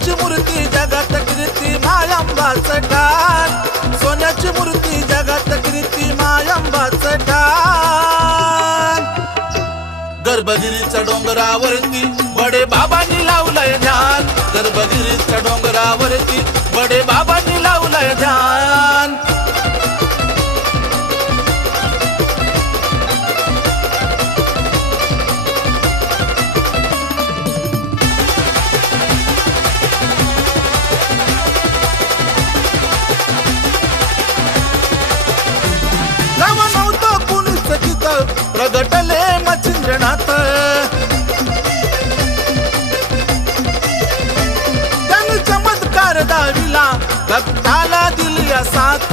सोन्याची मूर्ती जगात कीर्ती मायांबाच ठार. सोन्याची मूर्ती जगात कीर्ती मायांबाच ठार. गर्भगिरीच्या डोंगरावरती वडे बाबांनी लावलंय ध्यान. गर्भगिरीच्या डोंगरावरती वडे बाबांनी प्रगटले मच्छिंद्रनाथ. त्यांनी चमत्कार दाविला भक्ताला दिली साथ.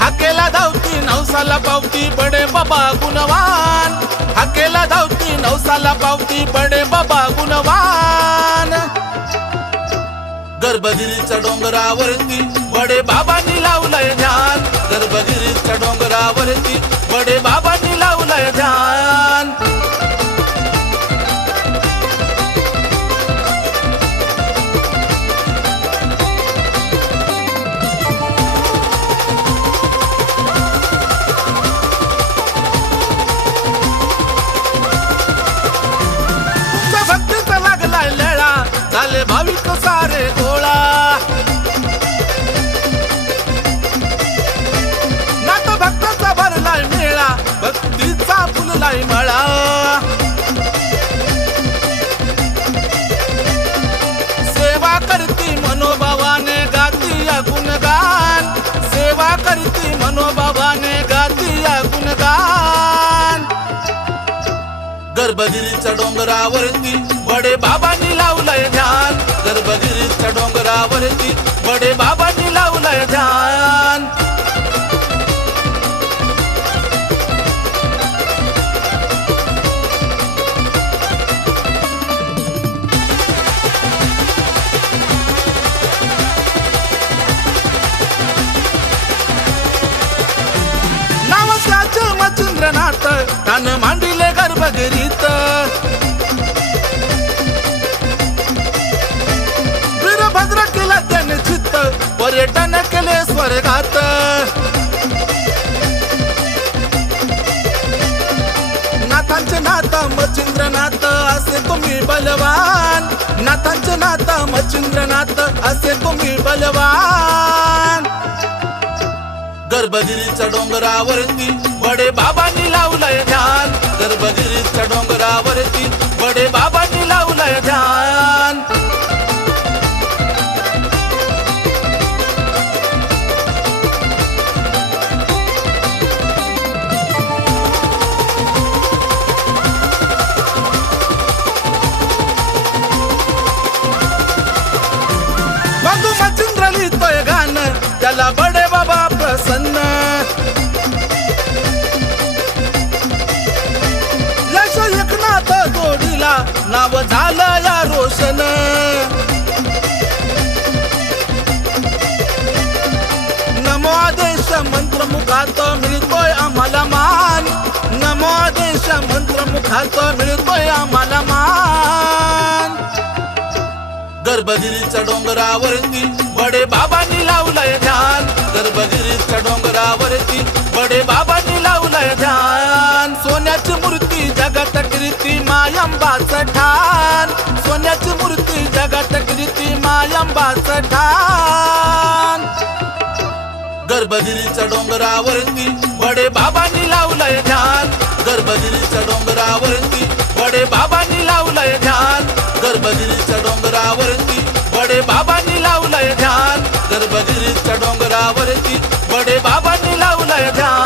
हाकेला धावती नवसाला पावती बडे बाबा गुणवान. हाकेला धावती नवसाला पावती बडे बाबा गुणवान. गर्भगिरीच्या डोंगरावरती बडे बाबांनी लावलंय ध्यान. गर्भगिरीच्या डोंगरावरती बडे बाबांनी लावलंय ध्यान. गर्भगिरीच्या डोंगरावरती बडे बाबांनी लावलंय ध्यान. गर्भगिरीच्या डोंगरावरती बडे बाबांनी लावलंय ध्यान. नाव गेले स्वर्गात. नाथांचे नाथ मच्छिंद्रनाथ असे तुम्ही बलवान. नाथांचे नाथ मच्छिंद्रनाथ असे तुम्ही बलवान. गर्भगिरीच्या डोंगरावरती बडे बाबांनी लावलंय ध्यान. गर्भगिरीच्या डोंगरावरती बडे बाबांनी लावलंय झाला बडे बाबा प्रसन्न. यश एकनाथ गोडीला नाव झालं या रोशन. नमो आदेश मंत्र मुखात मिळतोय आम्हाला मान. नमो आदेश मंत्र मुखात मिळतोय आम्हाला मान. गर्भगिरीच्या डोंगरावरती बडे बाबांनी सोन्याची मूर्ती जगात कीर्ती मायंबाच ठाण. गर्भगिरीच्या डोंगरावरती बडे बाबांनी लावलंय ध्यान. गर्भगिरीच्या डोंगरावरती बडे बाबांनी लावलंय ध्यान. गर्भगिरीच्या डोंगरावरती बडे बाबांनी लावलंय ध्यान. गर्भगिरीच्या डोंगरावरती बडे बाबांनी लावलंय ध्यान.